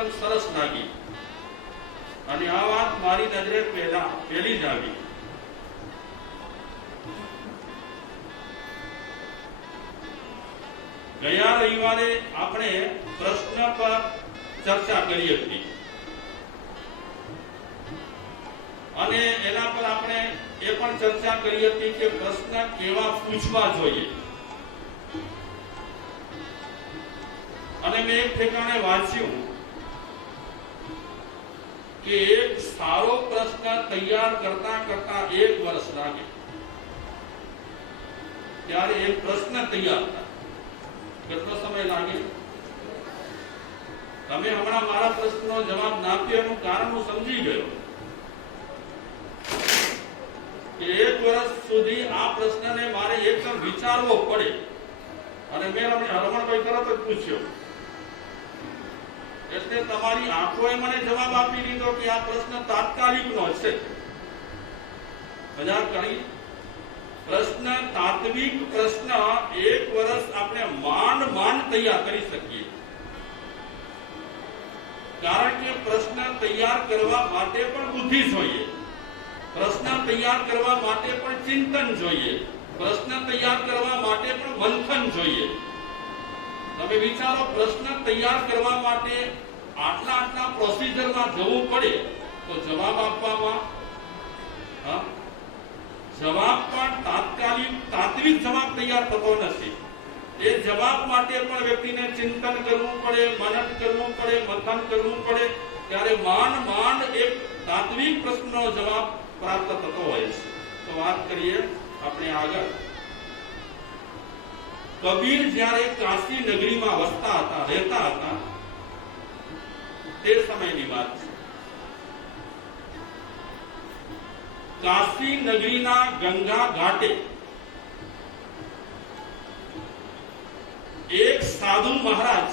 એકદમ સરસ લાગી અને આ વાત મારી નજરે પહેલી જ આવી. ગયા રવિવારે આપણે પ્રશ્ન પર ચર્ચા કરી હતી અને એના પર આપણે એ પણ ચર્ચા કરી હતી કે પ્રશ્ન કેવા પૂછવા જોઈએ. અને મેં એક ઠેકાણે વાંચ્યું કે એક સારો પ્રશ્ન તૈયાર કરતા કરતા 1 વર્ષ લાગે. ત્યારે એક પ્રશ્ન તૈયાર થાય કેટલો સમય લાગે? તમે હમણાં મારા પ્રશ્નનો જવાબ ના આપ્યો એનું કારણ હું સમજી ગયો કે 1 વર્ષ સુધી આ પ્રશ્નને મારે એકદમ વિચારવો પડે. અને મેં હરમણભાઈ તરત જ પૂછ્યો એટલે તમારી આંખોએ મને જવાબ આપી દીધો કે આ પ્રશ્ન તાત્કાલિકનો છે. મજાક કરી પ્રશ્ન તાત્વિક પ્રશ્ન 1 વર્ષ આપણે માંડ તૈયાર કરી શકીએ. કારણ કે પ્રશ્ન તૈયાર કરવા માટે પણ બુદ્ધિ જોઈએ, પ્રશ્ન તૈયાર કરવા માટે પણ ચિંતન જોઈએ, પ્રશ્ન તૈયાર કરવા માટે પણ મંથન જોઈએ. તમે વિચારો પ્રશ્ન તૈયાર કરવા માટે આટલા પ્રોસિજરમાં જવું પડે તો જવાબ આપવામાં જવાબ પણ તાત્વિક જવાબ તૈયાર થતો નથી. એ જવાબ માટે પણ વ્યક્તિને ચિંતન કરવું પડે, મનન કરવું પડે, મંથન કરવું પડે. ત્યારે માંડ એક તાત્વિક પ્રશ્નનો જવાબ પ્રાપ્ત થતો હોય છે. તો વાત કરીએ આપણે આગળ. કબીર જ્યારે કાશી નગરીમાં વસતા હતા, રહેતા હતા, તે સમયની વાત છે. કાશી નગરીના ગંગા ઘાટે એક સાધુ મહારાજ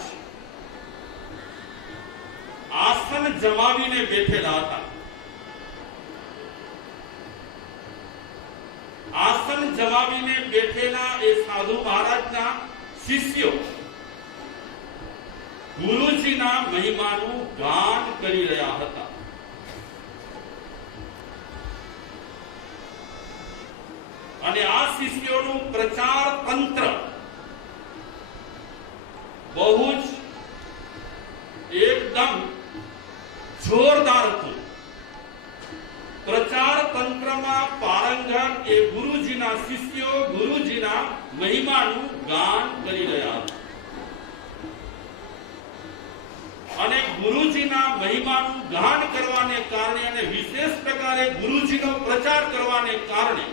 આસન જમાવીને બેઠેલા હતા. આસન જમાવીને બેઠેલા એ સાધુ મહારાજના શિષ્યો ગુરુજીના મહિમાનું ગાન કરી રહ્યા હતા. અને આ શિષ્યોનું પ્રચાર તંત્ર બહુ જ એકદમ જોરદાર હતું. પ્રચાર તંત્રમાં પારંગત એ ગુરુજીના શિષ્યો ગુરુજીના મહિમાનું ગાન કરી રહ્યા હતા. અને ગુરુજીના મહિમાનું ગાન કરવાને કારણે અને વિશેષ પ્રકારે ગુરુજીનો પ્રચાર કરવાને કારણે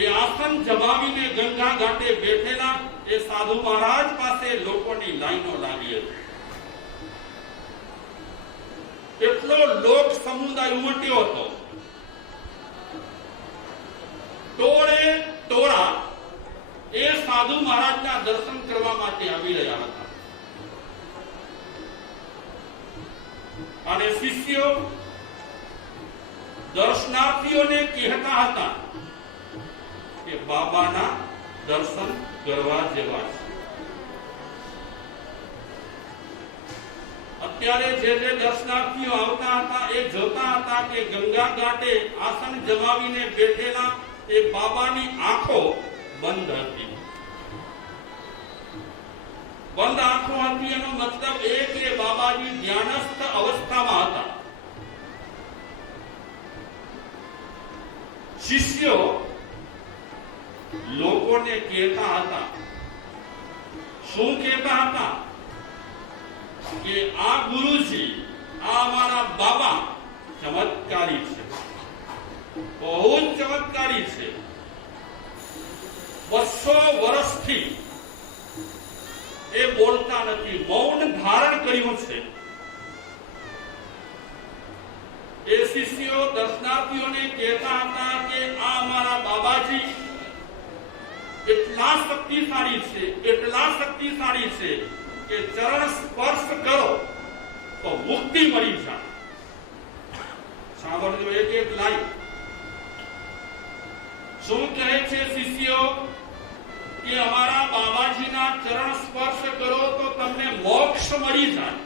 એ આસન જમાવીને ગંગા ઘાટે બેઠેલા એ સાધુ મહારાજ પાસે લોકોની લાઈનો લાગી હતી. એટલો લોક સમુદાય ઉમટ્યો હતો. ટોળા એ સાધુ મહારાજના દર્શન કરવા માટે આવી રહ્યા હતા. અને શિષ્યો દર્શનાર્થીઓને કહેતા હતા કે બાબાના દર્શન કરવા જેવા છે. અત્યારે જે દર્શનાર્થીઓ આવતા હતા એ જોતા હતા કે ગંગા ઘાટે આસન જમાવીને બેઠેલા એ બાબાની આંખો બંધ હતી. બંધ આંખો હતી એનો મતલબ એ કે બાબાજી ધ્યાનસ્થ અવસ્થામાં હતા. શિષ્યો લોકોને કહેતા હતા, શું કહેતા હતા કે આ ગુરુજી, આ અમારા બાબા ચમત્કારી છે, બહુ ચમત્કારી છે. 200 વર્ષથી એ બોલતા નથી, મૌન ધારણ કર્યું છે. એ શિષ્યો દર્શનાર્થીઓને કહેતા હતા કે આ અમારા બાબાજી એટલા શક્તિશાળી છે કે ચરણ સ્પર્શ કરો તો મુક્તિ મળી જાય. સાંભળજો એક લાઈન. શું કહે છે શિષ્યો કે અમારા બાબાજીના ચરણ સ્પર્શ કરો તો તમને મોક્ષ મળી જાય.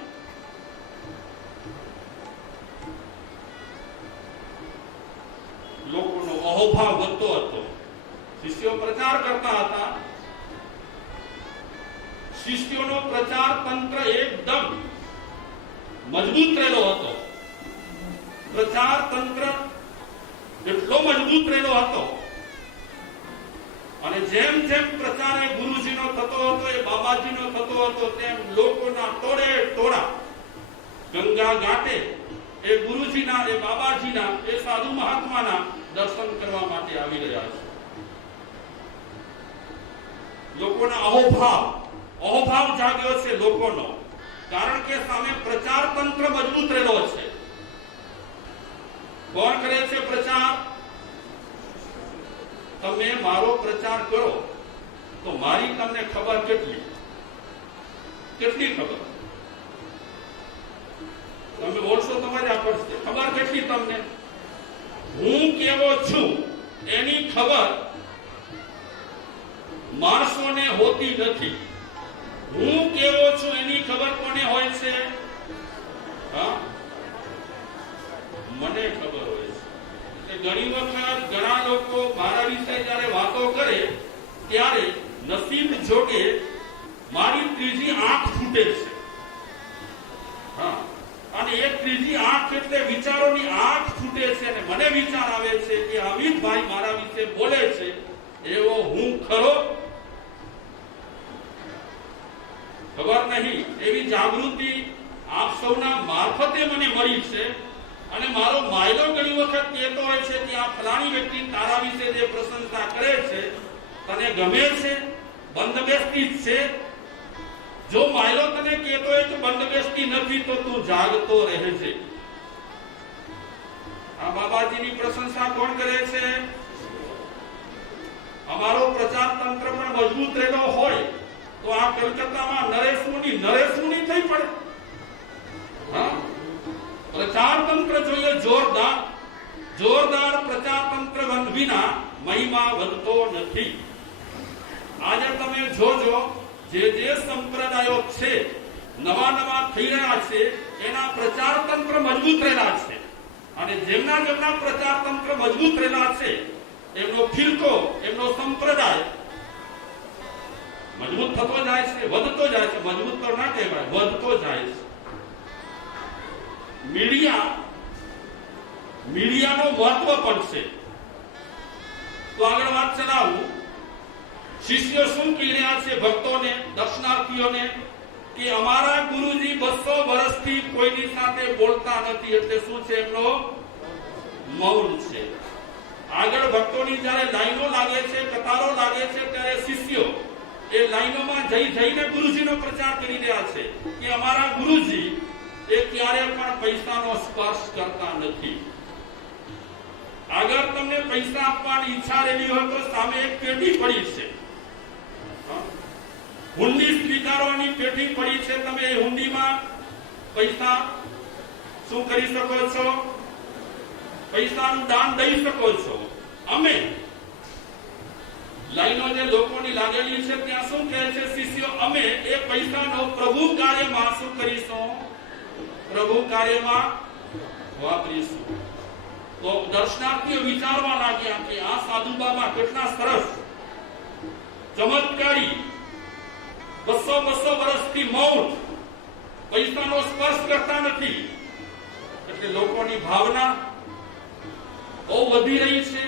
અહોભાવ વધતો હતો. શિષ્યો પ્રચાર કરતા હતા. શિષ્યોનો પ્રચાર તંત્ર એકદમ મજબૂત રહેલો હતો. પ્રચાર તંત્ર એટલો મજબૂત રહેલો હતો અને જેમ જેમ પ્રચાર એ ગુરુજીનો થતો હતો, એ બાબાજીનો થતો હતો, તેમ લોકોના ટોળે ટોળા ગંગા ઘાટે એ ગુરુજીના, એ બાબાજીના, એ સાધુ મહાત્માના દર્શન કરવા માટે આવી રહ્યા છે. લોકોના અહોભાવ જાગ્યો છે લોકોનો, કારણ કે સામે પ્રચાર તંત્ર મજબૂત રહેલો છે. કોણ કરે છે પ્રચાર? તમે મારો પ્રચાર કરો તો મારી તમને ખબર કેટલી ખબર? તમે બોલશો તમારે આ પડશે. ખબર કેટલી તમને? હું કેવો છું એની ખબર માણસોને હોતી નથી. હું કેવો છું એની ખબર કોને હોય છે? હા, મને ખબર હોય છે. ઘણી વખત ઘણા લોકો મારા વિશે જયારે વાતો કરે ત્યારે નસીબ જોકે મારી ત્રીજી આંખ ફૂટે છે. હા, અને એ ત્રીજી આંખ એટલે વિચારોની આંખ ફૂટે છે અને મને વિચાર આવે છે કે અમિતભાઈ મારા વિશે બોલે છે એવો હું ખરો? ખબર નહીં. એવી જાગૃતિ આપ સૌના મારફતે મને મળી છે. અને મારો માયલો ઘણી વખત કહેતો હોય છે કે આ ફલાણી વ્યક્તિ તારા વિશે જે પ્રશંસા કરે છે તને ગમે છે? બંધબેસતી છે. જો માયલો તને કહેતો હોય કે બંધબેસતી નથી તો તું જાગતો રહેજે. આ બાબાજીની પ્રશંસા કોણ કરે છે? અમારો પ્રચાર તંત્ર પણ મજબૂત રહેલો હોય તો આ કલકત્તામાં નરેશ મુનિ થઈ પડે. હા, પ્રચાર તંત્ર જોઈએ જોરદાર પ્રચાર તંત્ર વિના મહિમા વધતો નથી. આજે તમે જોજો જે સંપ્રદાયો છે નવા થઈ રહ્યા છે એના પ્રચાર તંત્ર મજબૂત રહેલા છે. અને જેમના પ્રચાર તંત્ર મજબૂત રહેલા છે એમનો ફિરકો, એમનો સંપ્રદાય મજબૂત થતો જાય છે, વધતો જાય છે. મજબૂત તો ના કહેવાય, વધતો જાય છે. મીડિયાનો મહત્વ પણ છે. તો આગળ વાત ચલાવું. શિષ્યો શું કહી રહ્યા છે ભક્તોને, દર્શનાર્થીઓને? કે અમારા ગુરુજી 200 વર્ષથી કોઈની સાથે બોલતા નથી. એટલે શું છે? એમનો મૌન છે. આગળ ભક્તોની જ્યારે લાઈનો લાગે છે, કતારો લાગે છે, ત્યારે શિષ્યો એ લાઈનોમાં જઈને ગુરુજીનો પ્રચાર કરી રહ્યા છે કે અમારા ગુરુજી એ ક્યારે પણ પૈસાનો સ્પર્શ કરતા નથી. આગળ તમને પૈસા આપવાની ઈચ્છા રહેલી હોય તો સામે એક પેટી પડી છે, હુંડી સ્વીકારવાની પેટી પડી છે. તમે એ હુંડીમાં પૈસા શું કરી શકો છો? પૈસાનું દાન દઈ શકો છો. અમે લાઈનો જે લોકોની લાગેલી છે ત્યાં શું કહે છે શિષ્યો? અમે એ પૈસાનો પ્રભુ કાર્યમાં શું કરીશું? પ્રભુ કાર્યમાં વાપરીશું. તો દર્શનાર્થીઓ વિચારવા લાગ્યા કે આ સાધુ બાબા કેટલા સરસ, ચમત્કારી, 200 વર્ષથી મૌન, પૈસાનો સ્પર્શ કરતા નથી. એટલે લોકોની ભાવના બહુ વધી રહી છે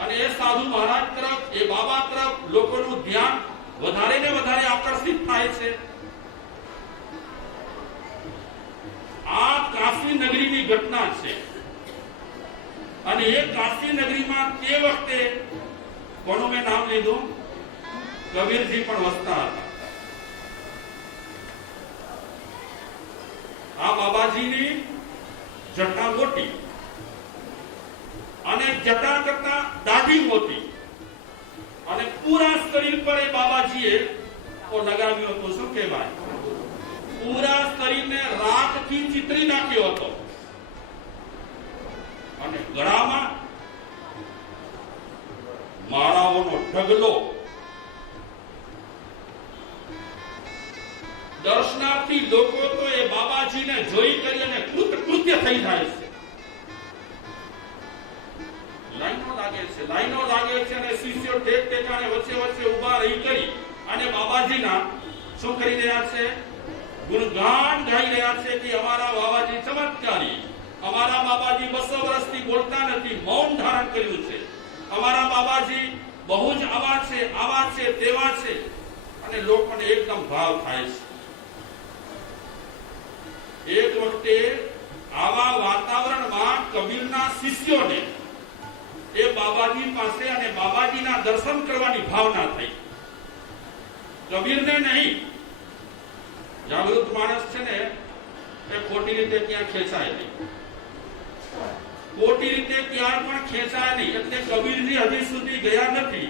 અને એ સાધુ મહારાજ તરફ, એ બાબા તરફ લોકોનું ધ્યાન વધારે ને વધારે આકર્ષિત થાય છે. આ કાશી નગરીની ઘટના છે અને એ કાશી નગરીમાં તે વખતે કોનું મેં નામ લીધું? કબીરજી પણ વસતા હતા. આ બાબાજીની જટા મોટી અને જટા કરતા દાઢી મોટી અને પૂરા શરીર પર એ બાબાજીએ લગાવ્યું હતું. શું કહેવાય? પૂરા શરીરને રાખથી ચિતરી નાખ્યો હતો અને ગળામાં માળાઓનો ઢગલો. દર્શનાર્થી લોકો તો એ બાબાજીને જોઈ કરી અને કૃતકૃત્ય થઈ જાય છે. લાઈનો લાગે છે અને શિષ્યો ઠેક ઠેકાણે વચ્ચે વચ્ચે ઊભા રહી કરી અને બાબાજીના શું કરી રહ્યા છે? ગુણગાન ગાઈ રહ્યા છે કે અમારા બાબાજી ચમત્કારી, અમારા બાબાજી 200 વર્ષથી બોલતા નથી, મૌન ધારણ કર્યું છે, અમારા બાબાજી બહુ જ આવા છે તેવા છે, અને લોકોને એકદમ ભાવ થાય છે। એક વખતે આવા વાતાવરણમાં કબીરના શિષ્યોને એ બાબાજી પાસે અને બાબાજીના દર્શન કરવાની ભાવના થઈ। કબીરને નહીં, જાગૃત માણસ છે ને એ ખોટી રીતે ક્યાં ખેંચાય નહીં, ખોટી રીતે ક્યાં પણ ખેંચાય નહીં। એટલે કબીરજી હજી સુધી ગયા નથી,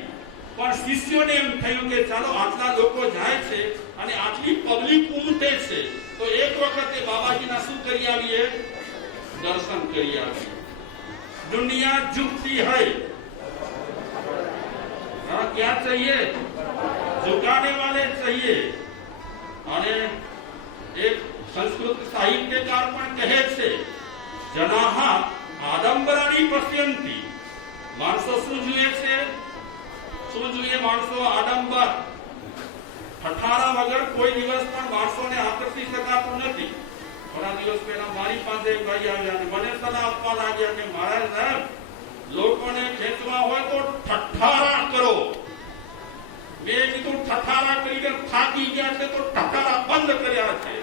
પણ શિષ્યોને એમ થયું કે ચાલો આટલા લોકો જાય છે અને આટલી પબ્લિક ઉમટે છે, તો એક વખતે બાબાજીના શું કરી આવીએ? દર્શન કરી આવીએ। दुनिया झुकती है, क्या चाहिए? झुकाने वाले चाहिए। અને એક સંસ્કૃત સાહિત્યકાર પણ કહે છે, જનાહ આડંબરાણી પશ્યંતી। માણસો શું જોઈએ છે? શું જોઈએ માણસો? આડંબર, ઠઠારા વગર કોઈ દિવસ પણ માણસોને આકર્ષી શકાતું નથી। થોડા દિવસ પહેલા મારી પાસે એક ભાઈ આવ્યા અને મને સલાહ આપવા લાગ્યા કે મહારાજ સાહેબ, લોકોને ખેંચવા હોય તો ઠઠારા કરો। મેં કીધું ઠઠારા કરીને થાકી ગયા છે તો ઠઠારા બંધ કર્યા છે।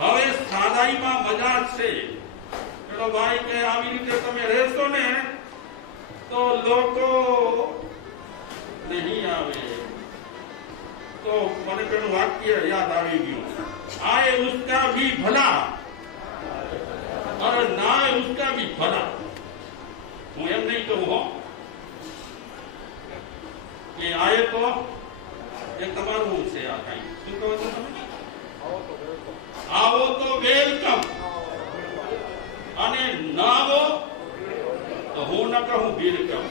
હવે સાદાઈમાં મજા છે। પેલો ભાઈ કે આવી રીતે તમે રહેશો ને તો લોકો નહીં આવે। तो मैंने पेड़ वाक्य याद આવી ગયું, आए उसका भी भला और ना आए उसका भी भला। હું એમ નહીં કહું હો કે આए તો એ તમારું છે। આ કઈ શું કહો છો તમે? આવો તો વેલકમ, અને ના આવો તો હું ન કહું વેલકમ।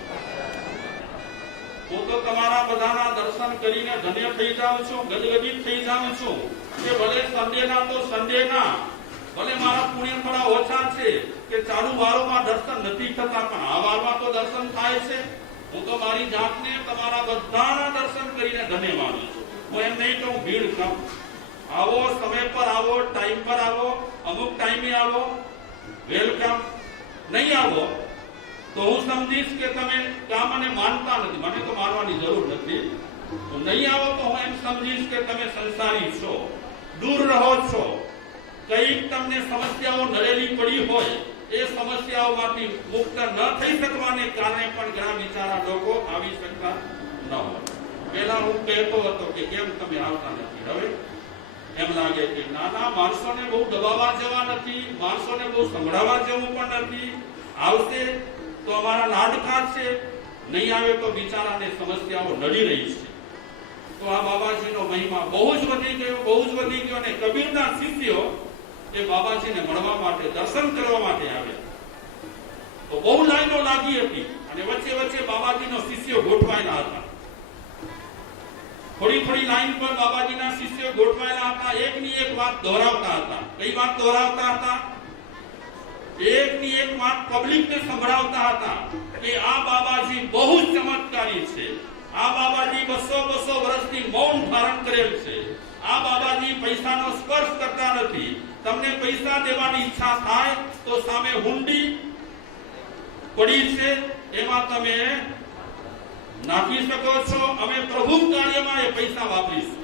હું તો તમારા બધાના દર્શન કરીને ધન્ય થઈ જાઉં છું, ગદગદિત થઈ જાઉં છું કે ભલે સંડેના તો સંડેના, ભલે મારા પુણ્ય થોડા ઓછા છે કે ચાલુ વારોમાં દર્શન નથી થતા, પણ આ વારમાં તો દર્શન થાય છે। હું તો મારી જાતને તમારા બધાના દર્શન કરીને ધન્ય માનું છું। હું એમ નહીં કહું ભીડ કમ, આવો સમય પર આવો, ટાઈમ પર આવો, અમુક ટાઈમે આવો, વેલકમ। નહીં આવો તો હું સમજીશ કે તમે કામ મને માનતા નથી, મને તો માનવાની જરૂર નથી। તો નહીં આવો તો હું એમ સમજીશ કે તમે સંસારી છો, દૂર રહો છો। કઈક તમને સમસ્યાઓ નડેલી પડી હોય, એ સમસ્યાઓમાંથી મુક્ત ન થઈ શકવાને કારણે પણ ઘણા બિચારા લોકો આવી શકતા ન હોય। પહેલા હું કહેતો હતો કે કેમ તમે આવતા નથી, હવે એમ લાગે કે નાના માણસોને બહુ દબાવવા જવા નથી, માણસોને બહુ સંભળાવવા જવું પણ નથી। આવશે તો અમારા લાડકા છે, નહીં આવે તો બિચારાને સમસ્યાઓ નડી રહી છે। તો આ બાબાજીનો મહિમા બહુ જ વધી ગયો, બહુ જ વધી ગયો। અને કબીરના શિષ્યો એ બાબાજીને મળવા માટે, દર્શન કરવા માટે આવ્યા। તો બહુ લાઈનો લાગી હતી અને વચ્ચે વચ્ચે બાબાજીનો શિષ્યો ગોઠવાયેલા હતા। થોડી થોડી લાઈન પર બાબાજીના શિષ્યો ગોઠવાયેલા હતા, એકની એક વાત દોહરાવતા હતા। કઈ વાત દોહરાવતા હતા? એકની એક વાત પબ્લિકને સંભળાવતા હતા કે આ બાબાજી બહુ જ ચમત્કારી છે, આ બાબાજી 200 વર્ષથી મૌન ધારણ કરેલ છે, આ બાબાજી પૈસાનો સ્પર્શ કરતા નથી। તમને પૈસા દેવાની ઈચ્છા થાય તો સામે હુંડી પડી છે, એમાં તમે નાખી શકો છો, અમે પ્રભુ કાર્યમાં એ પૈસા વાપરીશું।